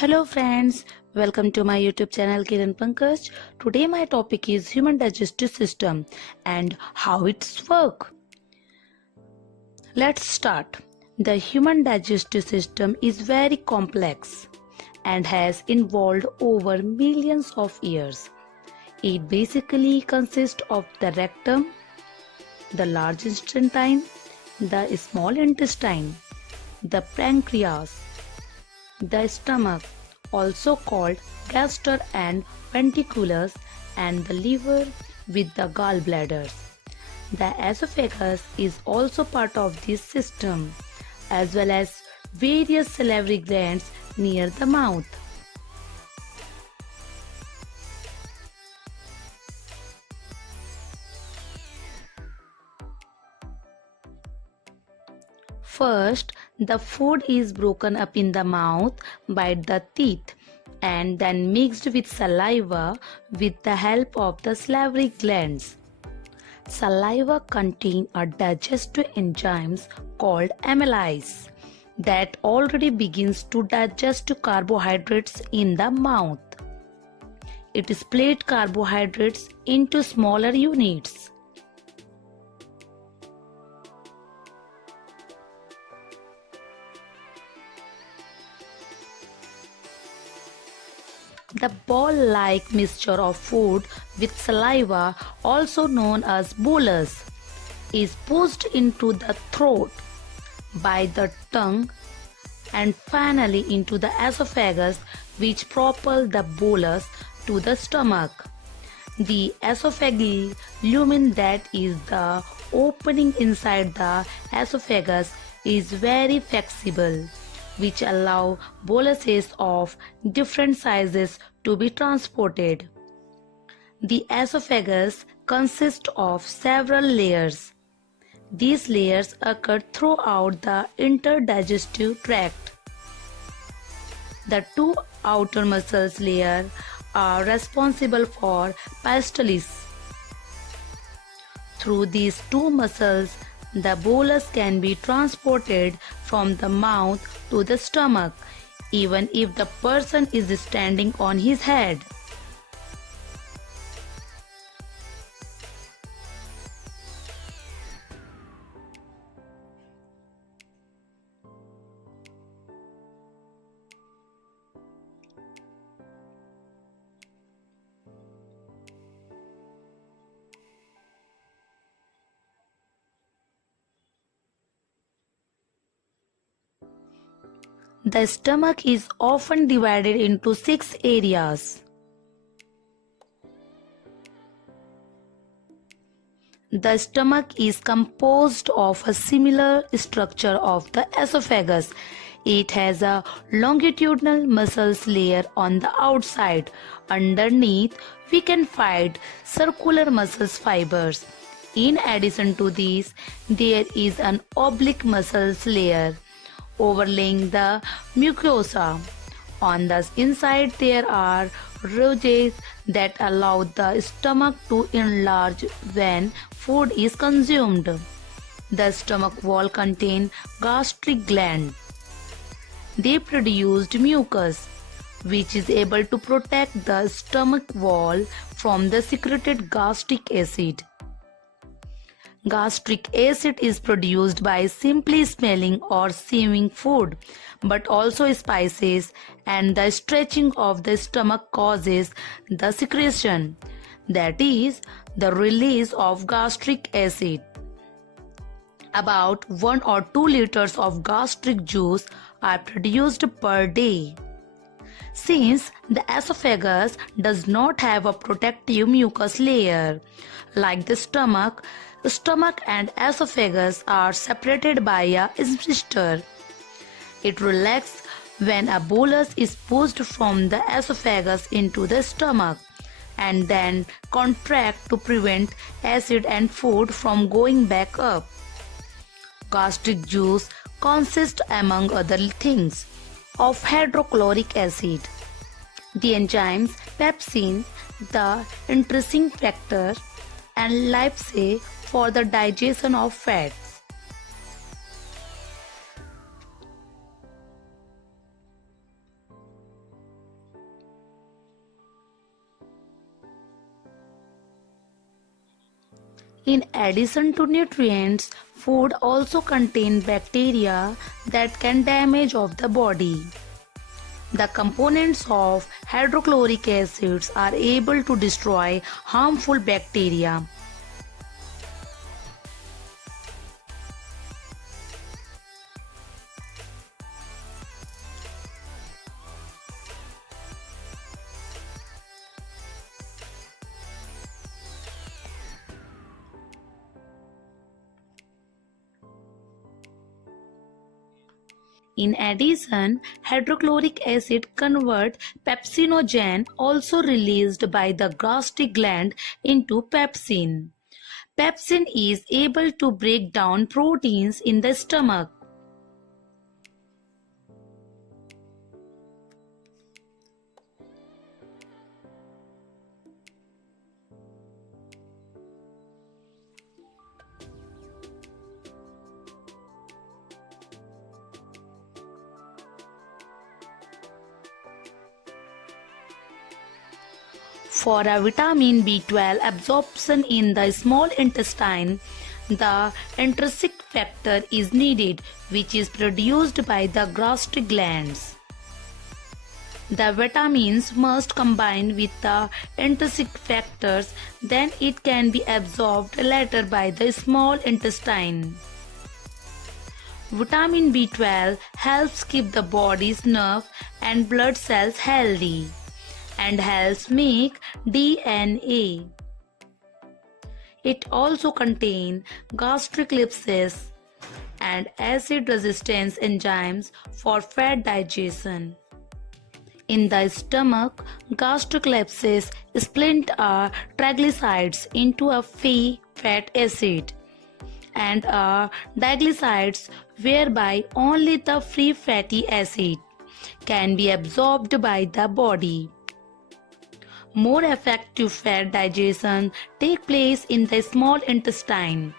Hello friends, welcome to my YouTube channel Kiran Pankaj. Today my topic is human digestive system and how it's work. Let's start. The human digestive system is very complex and has evolved over millions of years. It basically consists of the rectum, the large intestine, the small intestine, the pancreas, the stomach, also called gaster and ventriculus, and the liver with the gallbladders. The esophagus is also part of this system, as well as various salivary glands near the mouth. First, the food is broken up in the mouth by the teeth and then mixed with saliva with the help of the salivary glands. Saliva contains a digestive enzymes called amylase that already begins to digest carbohydrates in the mouth. It splits carbohydrates into smaller units. The ball-like mixture of food with saliva, also known as bolus, is pushed into the throat by the tongue and finally into the esophagus, which propels the bolus to the stomach. The esophageal lumen, that is the opening inside the esophagus, is very flexible, which allow boluses of different sizes to be transported. The esophagus consists of several layers. These layers occur throughout the interdigestive tract. The two outer muscles layers are responsible for peristalsis. Through these two muscles, the bolus can be transported from the mouth to the stomach, even if the person is standing on his head. The stomach is often divided into 6 areas. The stomach is composed of a similar structure of the esophagus. It has a longitudinal muscles layer on the outside. Underneath, we can find circular muscles fibers. In addition to these, there is an oblique muscles layer overlaying the mucosa. On the inside, there are ridges that allow the stomach to enlarge when food is consumed. The stomach wall contains gastric glands. They produce mucus, which is able to protect the stomach wall from the secreted gastric acid. Gastric acid is produced by simply smelling or chewing food, but also spices, and the stretching of the stomach causes the secretion, that is, the release of gastric acid. About 1 or 2 liters of gastric juice are produced per day. Since the esophagus does not have a protective mucus layer like the stomach and esophagus are separated by a sphincter. It relaxes when a bolus is pushed from the esophagus into the stomach and then contracts to prevent acid and food from going back up. Gastric juice consists, among other things, of hydrochloric acid, the enzymes pepsin, the intrinsic factor, and lipase for the digestion of fats. In addition to nutrients, food also contains bacteria that can damage of the body. The components of hydrochloric acids are able to destroy harmful bacteria. In addition, hydrochloric acid convert pepsinogen also released by the gastric gland into pepsin. Pepsin is able to break down proteins in the stomach. For a vitamin B12 absorption in the small intestine, the intrinsic factor is needed, which is produced by the gastric glands. The vitamins must combine with the intrinsic factors, then it can be absorbed later by the small intestine. Vitamin B12 helps keep the body's nerve and blood cells healthy and helps make DNA. It also contains gastric lysis and acid resistance enzymes for fat digestion. In the stomach, gastric lysis split triglycerides into a free fat acid and diglycerides, whereby only the free fatty acid can be absorbed by the body. More effective fat digestion takes place in the small intestine.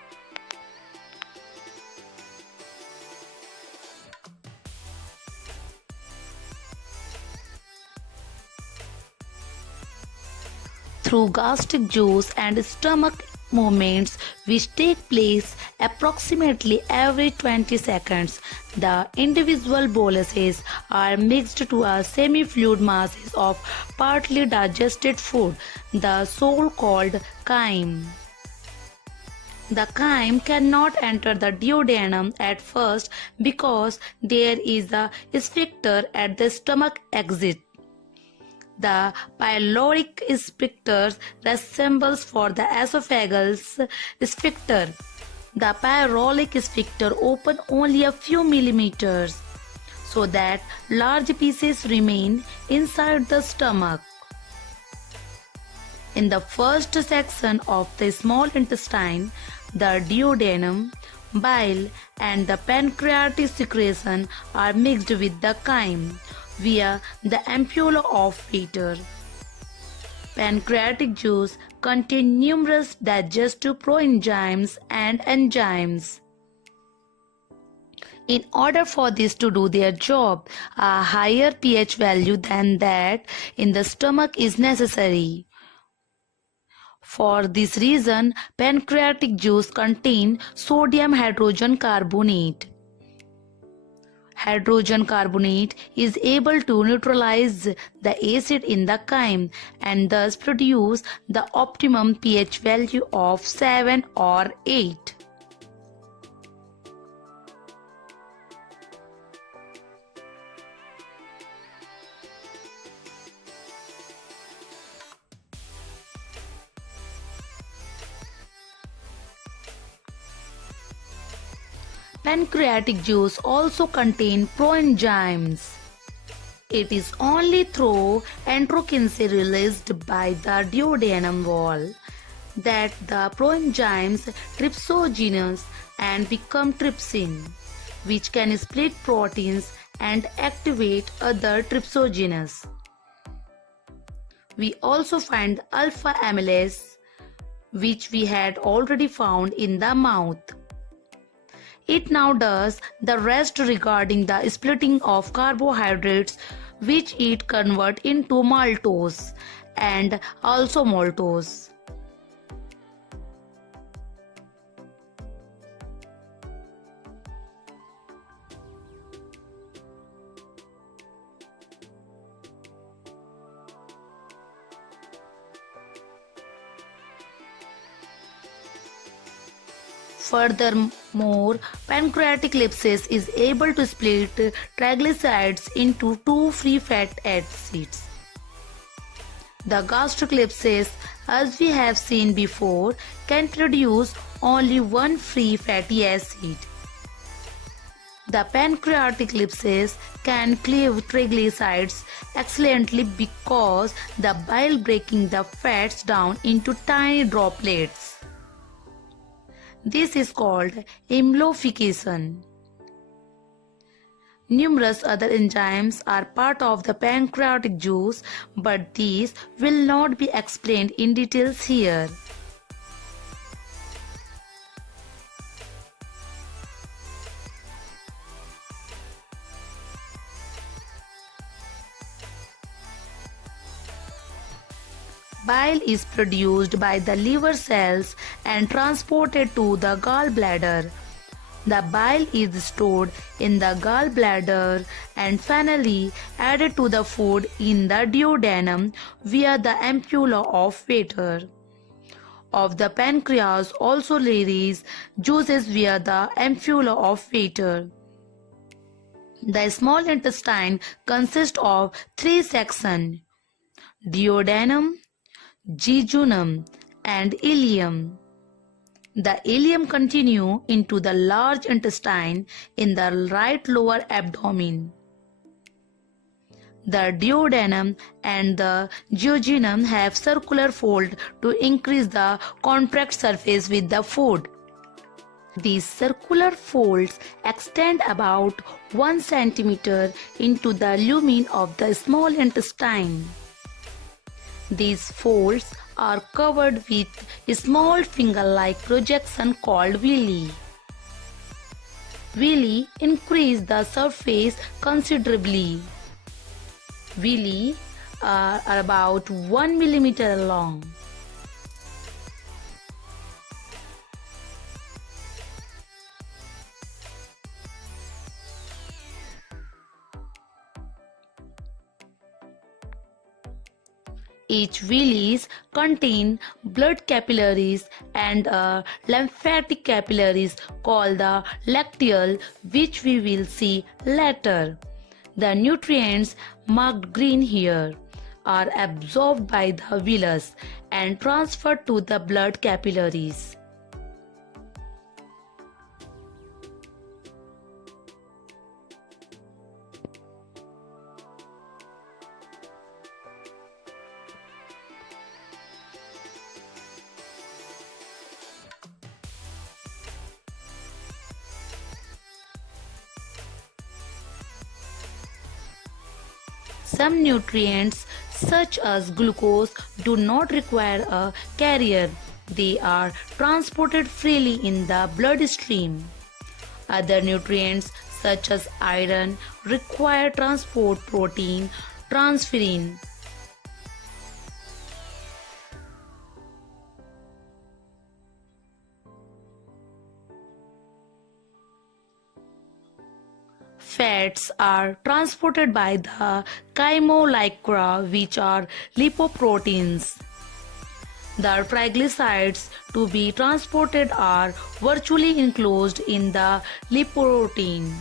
Through gastric juice and stomach movements which take place approximately every 20 seconds, the individual boluses are mixed to a semi-fluid masses of partly digested food, the so-called chyme. The chyme cannot enter the duodenum at first because there is a sphincter at the stomach exit. The pyloric sphincter resembles for the esophagus sphincter. The pyloric sphincter opens only a few millimeters, so that large pieces remain inside the stomach. In the first section of the small intestine, the duodenum, bile and the pancreatic secretion are mixed with the chyme via the ampulla of Peter. Pancreatic juice contains numerous digestive proenzymes and enzymes. In order for this to do their job, a higher pH value than that in the stomach is necessary. For this reason, pancreatic juice contains sodium hydrogen carbonate. Hydrogen carbonate is able to neutralize the acid in the chyme and thus produce the optimum pH value of 7 or 8. Pancreatic juice also contains proenzymes. It is only through enterochins released by the duodenum wall that the proenzymes trypsinogenous and become trypsin, which can split proteins and activate other trypsinogens. We also find alpha amylase, which we had already found in the mouth. It now does the rest regarding the splitting of carbohydrates, which it convert into maltose and also maltose. Furthermore, pancreatic ellipsis is able to split triglycerides into two free fatty acids. The gastric ellipsis, as we have seen before, can produce only one free fatty acid. The pancreatic ellipsis can cleave triglycerides excellently because the bile breaking the fats down into tiny droplets. This is called emulsification. Numerous other enzymes are part of the pancreatic juice, but these will not be explained in details here. Bile is produced by the liver cells and transported to the gallbladder. The bile is stored in the gallbladder and finally added to the food in the duodenum via the ampulla of water. Of the pancreas also release juices via the ampulla of water. The small intestine consists of three sections: duodenum, jejunum, and ileum. The ileum continue into the large intestine in the right lower abdomen. The duodenum and the jejunum have circular fold to increase the contact surface with the food. These circular folds extend about 1 centimeter into the lumen of the small intestine. These folds are covered with small finger-like projection called villi. Villi increase the surface considerably. Villi are about 1 millimeter long. Each villis contain blood capillaries and lymphatic capillaries called the lacteal, which we will see later. The nutrients marked green here are absorbed by the villus and transferred to the blood capillaries. Some nutrients such as glucose do not require a carrier. They are transported freely in the bloodstream. Other nutrients such as iron require transport protein transferrin. Fats are transported by the chymolacra, which are lipoproteins. The triglycerides to be transported are virtually enclosed in the lipoprotein.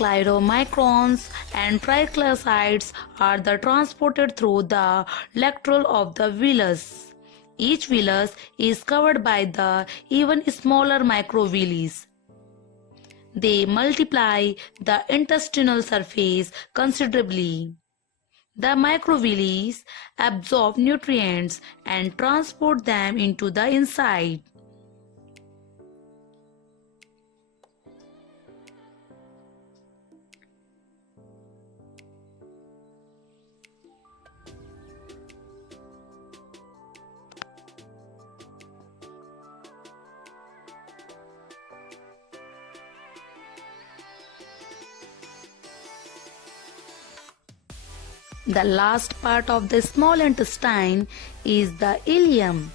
Chylomicrons and triglycerides are transported through the lateral of the villus. Each villus is covered by the even smaller microvilli. They multiply the intestinal surface considerably. The microvilli absorb nutrients and transport them into the inside. The last part of the small intestine is the ileum.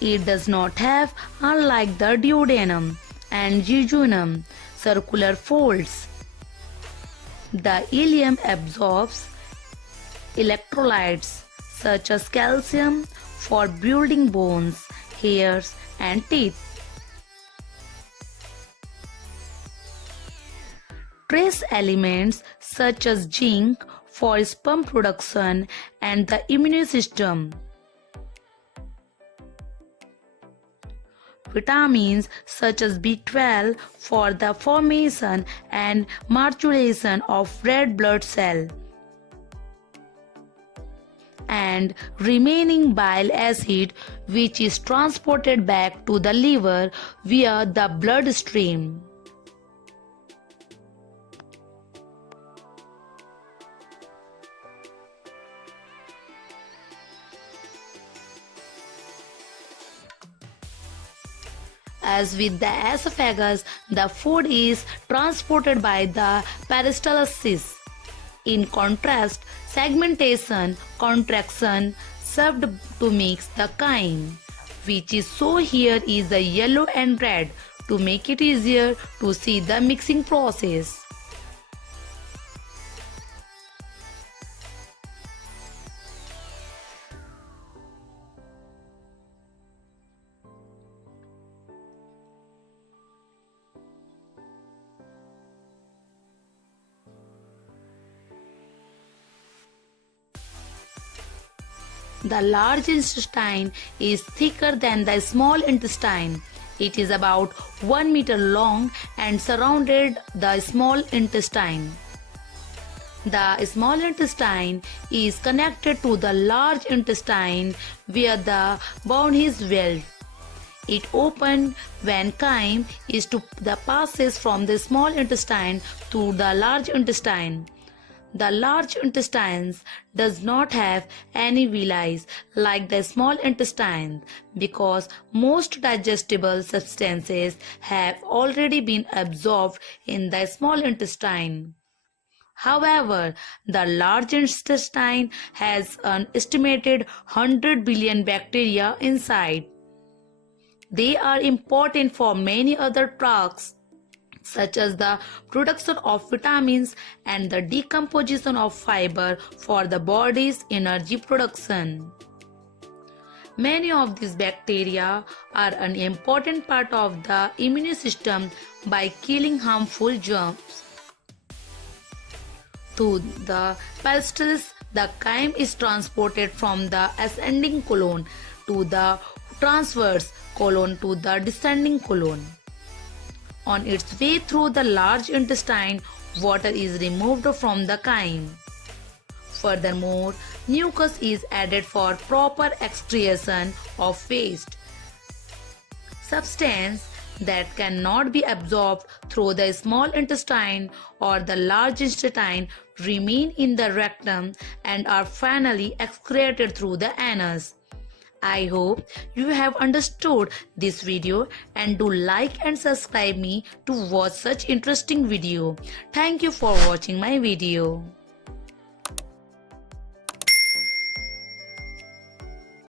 It does not have, unlike the duodenum, and jejunum, circular folds. The ileum absorbs electrolytes such as calcium for building bones, hairs, and teeth. Trace elements such as zinc for sperm production and the immune system. Vitamins such as B12 for the formation and maturation of red blood cell. And remaining bile acid, which is transported back to the liver via the bloodstream. As with the esophagus, the food is transported by the peristalsis. In contrast, segmentation, contraction served to mix the chyme, which is so here is the yellow and red to make it easier to see the mixing process. The large intestine is thicker than the small intestine. It is about 1 meter long and surrounded the small intestine. The small intestine is connected to the large intestine via the Bowni's valve. It opens when chyme is to the passes from the small intestine to the large intestine. The large intestine does not have any villi like the small intestine because most digestible substances have already been absorbed in the small intestine. However, the large intestine has an estimated 100 billion bacteria inside. They are important for many other tasks such as the production of vitamins and the decomposition of fiber for the body's energy production. Many of these bacteria are an important part of the immune system by killing harmful germs. To the peristalsis, the chyme is transported from the ascending colon to the transverse colon to the descending colon. On its way through the large intestine, water is removed from the chyme. Furthermore, mucus is added for proper extraction of waste. Substance that cannot be absorbed through the small intestine or the large intestine remain in the rectum and are finally excreted through the anus. I hope you have understood this video and do like and subscribe me to watch such interesting video. Thank you for watching my video.